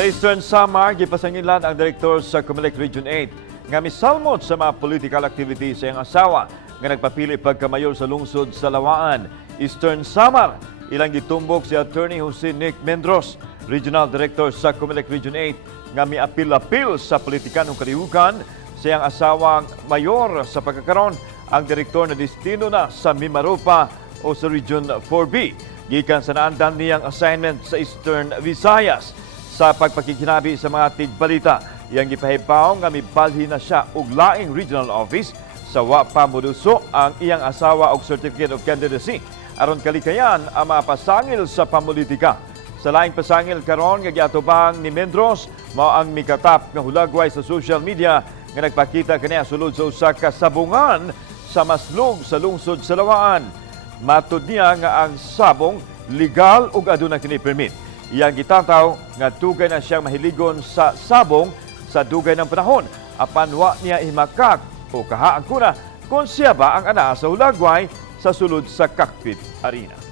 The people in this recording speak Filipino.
Sa Eastern Samar, gipasangilan ang direktor sa Comelec Region 8 nga misalmot sa mga political activities sa iyang asawa nga nagpapili pagkamayor sa lungsod sa Lawaan, Eastern Samar. Ilang gitumbok si Attorney Jose Nick Mendros, Regional Director sa Comelec Region 8 nga miapil-apil sa politikanong kalihukan sa iyang asawang mayor sa pagkakaroon ang direktor na destino na sa Mimaropa o sa Region 4B. Gikan sa naandan niyang assignment sa Eastern Visayas. Sa pagpakikinabi sa mga tigbalita, iyang gipahibaw nga mibalhi na siya og laing regional office sa wa pa moduso ang iyang asawa og certificate of candidacy aron kalikayan ang mga pasangil sa pamulitika. Sa laing pasangil karon nga giatubang ni Mendros mao ang mikatap nga hulagway sa social media nga nagpakita kaniya sulod sa usa ka sabungan sa maslog sa lungsod sa Lawaan. Matud niya nga ang sabong legal ug aduna kini permit. Iyang gitataw nga dugay na siyang mahiligon sa sabong sa dugay ng panahon apan wa niya himakak o kahaang kuna kung siya ba ang ana sa hulagway sa sulod sa cockpit arena.